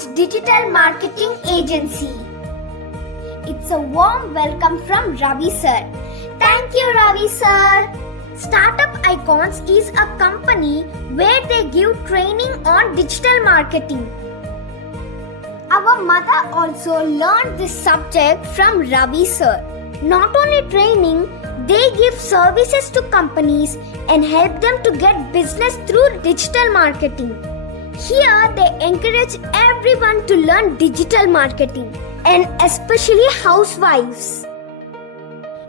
StartupIcons Digital Marketing Agency. It's a warm welcome from Ravi sir. Thank you, Ravi sir. StartupIcons is a company where they give training on digital marketing. Our mother also learned this subject from Ravi sir. Not only training, they give services to companies and help them to get business through digital marketing. Here they encourage everyone to learn digital marketing and especially housewives.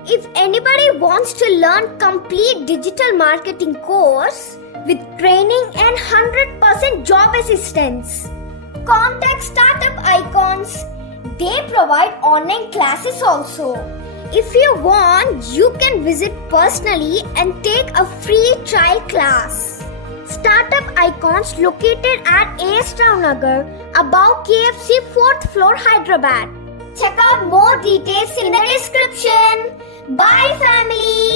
If anybody wants to learn complete digital marketing course with training and 100% job assistance, contact StartupIcons. They provide online classes also. If you want, you can visit personally and take a free trial class. StartupIcons located at AS Nagar above KFC 4th floor Hyderabad. Check out more details in the description. Bye family.